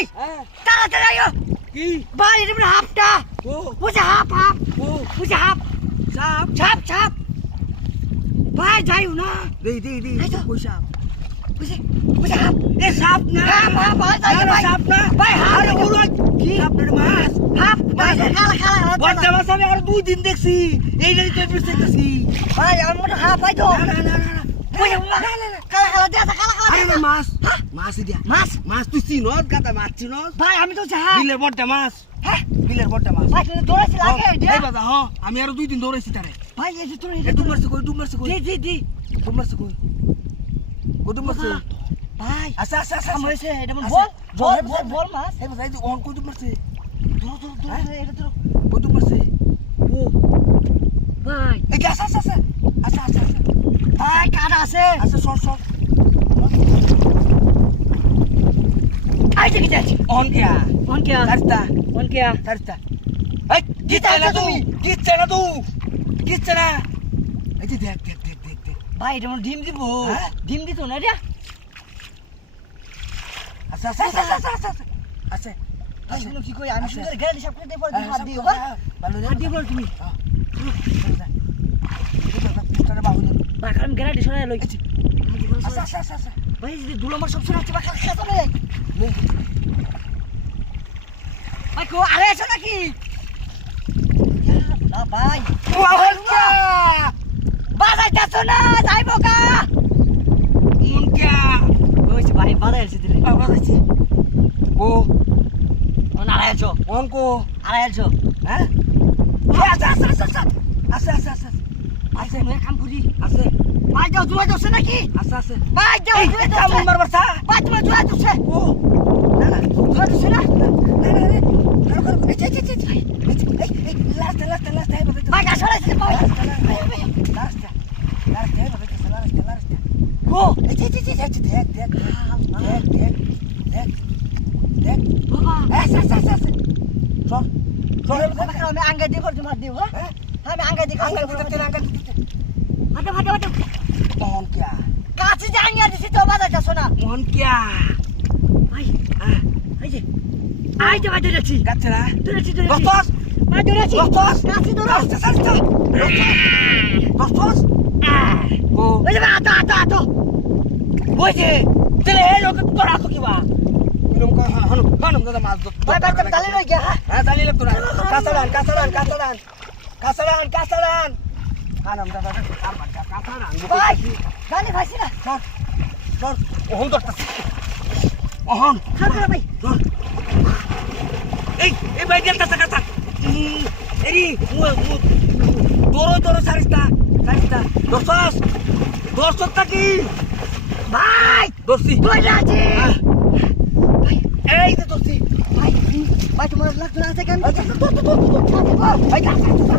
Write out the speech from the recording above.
ভাই হ্যাঁ। তাড়াতাড়ি আইও কি? ভাই এটা মানে হাফটা ও। বুঝে হাফ হাফ ও। বুঝে হাফ সাপ। ছাপ ছাপ। ভাই যাইও না। দেই দেই দেই। এই সাপ। বুঝে বুঝে হাফ এ সাপ না। হাফ হাফ ভাই যাই আরে ভাই সাপ না। ভাই হাফ উড়ো কি সাপ না মাছ? হাফ ভাই খালা খালা বড়টা মাছ আমি আর দুই দিন দেখছি। এইটাই তো এপিস দেখতেছি। ভাই আমার হাফ তো না না না। মাছ। মাছ দিয়া। মাছ? মাছ তুই চিনস গাদা মাছ ভাই আমি তো যা বিলের বড়টা মাছ। হ্যাঁ? বিলের বড়টা মাছ। ভাই তুমি দৌড়াইছি লাগে এই বাবা হ আমি আর দুই দিন দৌড়াইছি তারে। ভাই এই যে তোর কই কই? দি দি দি ডুব মারছে কই? কই ডুব ভাই। আচ্ছা আচ্ছা আচ্ছা বল বল বল বল মাছ। এই যে অন কই ডুব মারছে? ধরো ধরো ধরো এটা ধরো কই ডুব ও। ভাই। এই যে আচ্ছা আচ্ছা আচ্ছা আচ্ছা আছে? আচ্ছা সর সর আই দেখি যাচ্ছি। অন কেয়া কোন কে কাটতা কোন কে কাটতা এই গিচ্ছে না তুমি গিচ্ছে না তুই গিচ্ছে না। এই যে দেখ দেখ দেখ দেখ দেখ। ভাই এটা ডিম দিব। হ্যাঁ? ডিম দিত না রে আচ্ছা আচ্ছা আচ্ছা আচ্ছা আচ্ছা আচ্ছা। ভাই আচ্ছা। শুনো কি কই আমি আচ্ছা। সুন্দর গাড়ি হিসাব করে দেব হ্যাঁ, হাত দিও ভালো রে হাত বল তুমি। হ্যাঁ, ভাই আমি গাড়ি সরাই লই আচ্ছা, আচ্ছা, আচ্ছা, আচ্ছা। ভাই যদি দুলো আমার সব শোনাচ্ছে বা খালি খেতে নেই। ভাই কো আরে এসো নাকি? না ভাই! বাজাই যাচ্ছ না। যাইবো কা মন কেয়া? কইছি ভাই বাজাই এসে দিলে। বাবা যাইছে। ও, ও না আছো। অঙ্ক, আড়াই আছো। হ্যাঁ? আচ্ছা, আচ্ছা, আচ্ছা, আচ্ছা। আচ্ছা, আচ্ছা, আচ্ছা। তুমি এক কাম করি আছে, ভাই যাও জুয়া দোছে নাকি আছে, আছে। ভাই যাও জুয়া দোছে চামুন মারবার চা। ভাই তোমার জুয়া দোছে ও, না, না, জুয়া দোছে না না, না, না, না। কারও, এই, এই, এই, এই, last, last, last, এই, বাবা, ভাই গা সরাইছে ভাই last, last, last, last, এই, বাবা, last, last। গো এই, এই, এই, এই, দেখ, দেখ, দেখ, দেখ, দেখ, দেখ। বাবা আচ্ছা, আচ্ছা, আচ্ছা, আচ্ছা। চল, চল, আমি আঙ্গাই দিয়ে পড়ছি মার দিও হ্যাঁ হ্যাঁ? আমি আঙ্গাই আঙ্গাল কাছে দিতে, আঙ্গাল দিতে। হাঁটো হাঁটো হাঁটো মন কেয়া? কাছে জানিয়ে দিছি তো বাজাই যাচ্ছ না মন কেয়া? ভাই এই যে আই তো ভাই ধরেছি গাচ্ছে না? ধরেছি দস্তস, ভাই ধরেছি দস্তস, কাছে দস্তস, দস্তস, দস্তস। ও, ওই যে আতো আতো আতো বইছে। তাহলে এই লোকে তোর হাত কিবা? এরকম কয়, হানুম, দাদা মাছ ভাই ভাই তুমি তালে গিয়া হ্যাঁ হ্যাঁ, লাগতো না। কাঁচাড়ান, কাঁচাড়ান। হানুম, দাদা, কাঁচাড়ান। ভাই জানি ভাইছি না চল, চল, ওহন ধরতাছি। ওহন, না ভাই চল। এই, এই ভাই গেলতাছে কাঁচা। এরি, মু- মু- দৌড়ো, দৌড়ো, সারিস্তা, সারিস্তা। দর্শস, দর্শকটা কি? ভাই দর্শি। এই যে দর্শি। ভাই ভাই তোমার লাগতো না আছে কেন এই যে, তো,